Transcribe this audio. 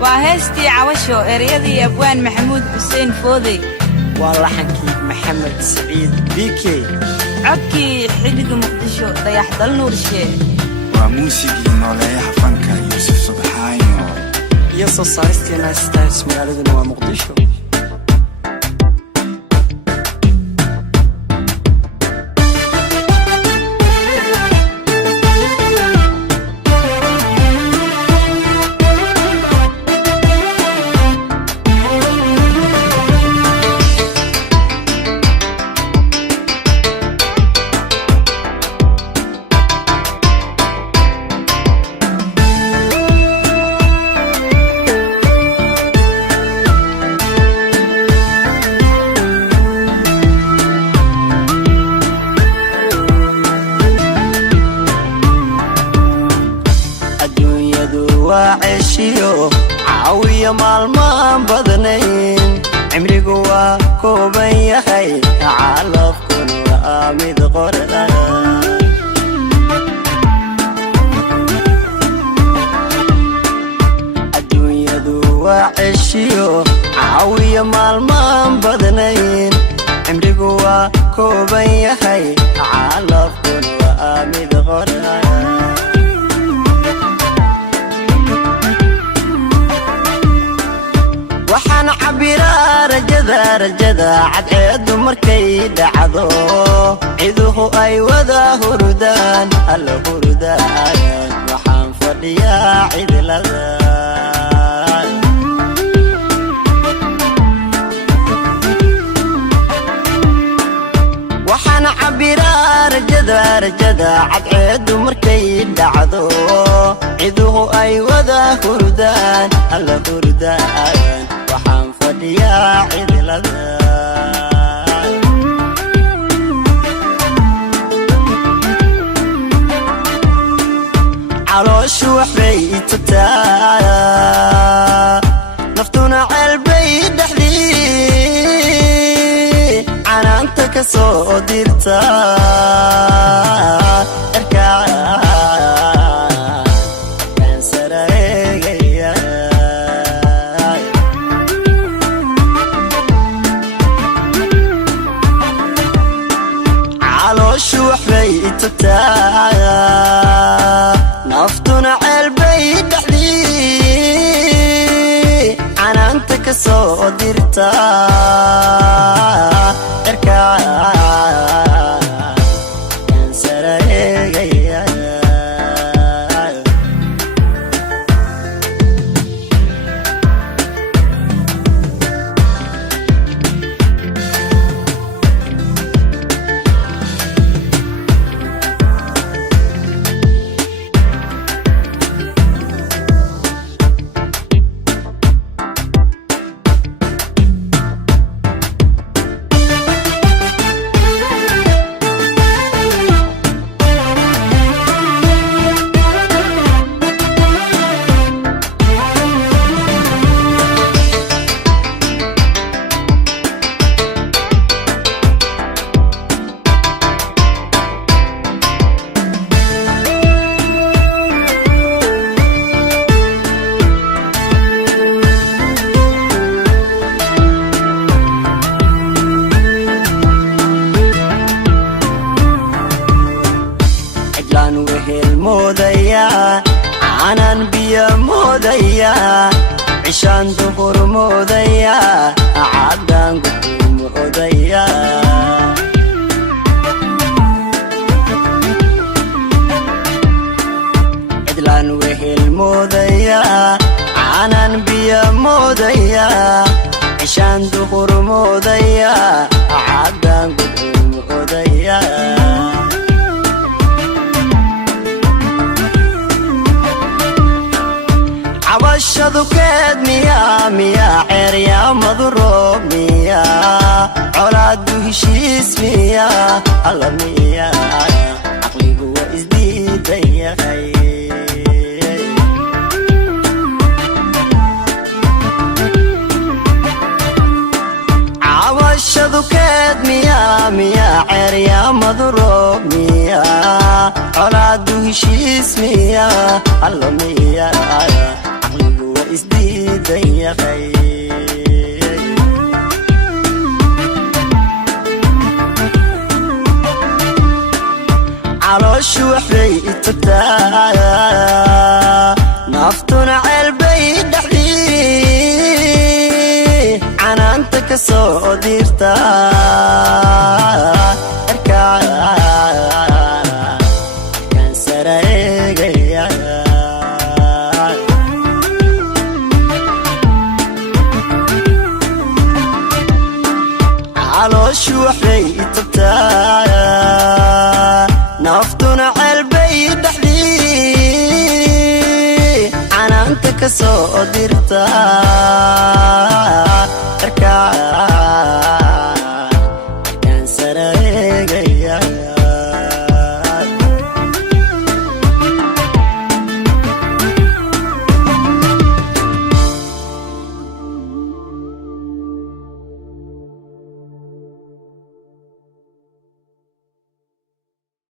وهستي عوشو إريادي أبوان محمود حسين فوذي والله حنكي محمد سعيد بيكي عبكي حلق مقدشو ضيح ضل نور الشيء وموسيقي نولي حفنكا يوسف سبحانيو يوسف صارستي ناس تاس مغالدنا ومقدشو وعشيو عاوية مالمان بدنين عمري قوا كوبين يخي عالف كل آمد غردان الدنيا دو وعشيو عاوية مالمان بدنين عمري قوا كوبين يخي عالف كل آمد غردان waxaan cabiraa rajada cadceedu markay dhacdo ciduhu ay wada hurdaan alla hurdaan waxaan fadhiyaa cidlada waxaan cabiraa rajada cadceedu markay dhacdo ciduhu ay wada hurdaan alla hurdaan waxaan fadhiyaa cidlada calooshu waxbay itataa naftuna ceelbay dhexdii canaanta ka soo dirta naftuna ceelbay dhexdii canaanta ka soo dirta aanan biyo moodaya cishaan duhur moodaya caddaan gudul moodaya cidlaan wehel moodaya aanan biyo moodaya cishaan duhur moodaya caddaan gudul moodaya عوشدو كاد ميا عريا مضروب ميا عرادو هشيس ميا الله ميا عقلي هو ازديد يا خي عوشدو كاد ميا عريا مضروب ميا عرادو هشيس ميا الله ميا isdiidan yahay calooshu waxbay itagtaa naftuna ceelbay dhaxdii canaanta ka soo diirta erkaan sara eegaya calooshu waxbay itagtaa naftuna ceelbay dhaxdii canaanta ka soo dirta erkaa